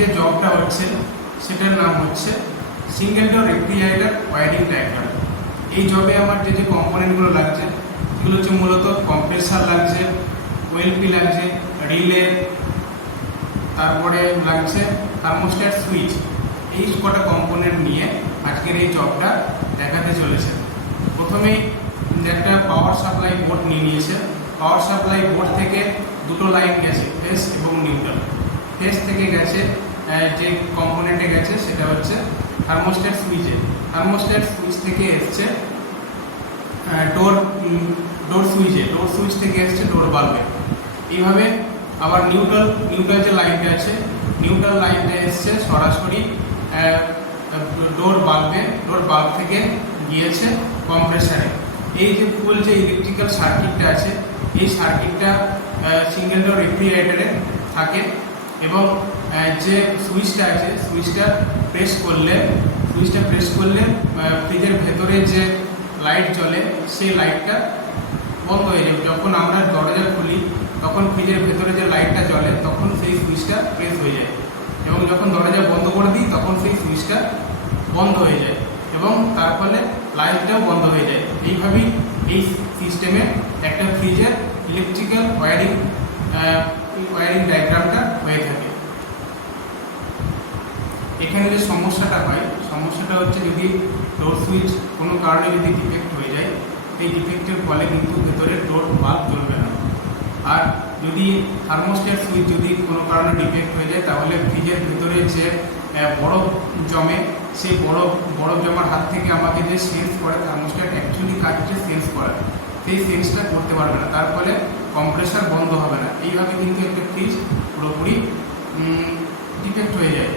যে জবটা হচ্ছে সেটার নাম হচ্ছে single door refrigerator wiring diagram. এই জবে আমার যে যে কম্পোনেন্টগুলো লাগছে সেগুলো হচ্ছে মূলত কম্প্রেসার লাগছে, ওয়েলপি লাগছে, রিলে, তারপরে লাগছে থার্মোস্ট্যাট সুইচ। এই কটা কম্পোনেন্ট নিয়ে আজকের এই জবটা দেখাতে চলেছে। প্রথমেই একটা পাওয়ার সাপ্লাই বোর্ড নিয়ে নিয়েছে। পাওয়ার সাপ্লাই বোর্ড থেকে দুটো লাইন গেছে, ফেস এবং নিউট্রাল। ফেস থেকে গেছে যে কম্পোনেন্টে গেছে সেটা হচ্ছে থার্মোস্ট্যাট সুইচে। থার্মোস্ট্যাট সুইচ থেকে এসছে ডোর সুইচে, ডোর সুইচ থেকে এসছে ডোর বাল্বে। এইভাবে আবার নিউট্রাল যে লাইনটা আছে, নিউট্রাল লাইনটা এসছে সরাসরি ডোর বাল্ব থেকে গিয়েছে কম্প্রেসারে। এই যে ফুল যে ইলেকট্রিক্যাল সার্কিটটা আছে, এই সার্কিটটা সিঙ্গেল ডোর রেফ্রিজারেটরে থাকে এবং যে সুইচটা আছে, সুইচটা প্রেস করলে ফ্রিজের ভেতরে যে লাইট জ্বলে সেই লাইটটা বন্ধ হয়ে যাবে। যখন আমরা দরজা খুলি তখন ফ্রিজের ভেতরে যে লাইটটা জ্বলে তখন সেই সুইচটা প্রেস হয়ে যায়, এবং যখন দরজা বন্ধ করে দিই তখন সেই সুইচটা বন্ধ হয়ে যায় এবং তার ফলে লাইটটাও বন্ধ হয়ে যায়। এইভাবেই এই সিস্টেমে একটা ফ্রিজের ইলেকট্রিক্যাল ওয়্যারিং ডায়াগ্রামটা হয়ে থাকে। এখানে যে সমস্যাটা হয়, সমস্যাটা হচ্ছে যদি ডোর সুইচ কোনো কারণে যদি ডিফেক্ট হয়ে যায়, এই ডিফেক্টের ফলে কিন্তু ভেতরে ডোর বাল্ব জ্বলবে না। আর যদি থার্মোস্ট্যাট সুইচ যদি কোনো কারণে ডিফেক্ট হয়ে যায় তাহলে ফ্রিজের ভেতরে যে বরফ জমে, সেই বরফ জমার হাত থেকে আমাকে যে সেন্স করে, থার্মোস্ট্যাট অ্যাকচুয়ালি কাজ হচ্ছে সেন্স করা, সেই সেন্সটা করতে পারবে না, তার ফলে কম্প্রেসার বন্ধ হবে না। এইভাবে কিন্তু একটা ফ্রিজ পুরোপুরি ডিফেক্ট হয়ে যায়।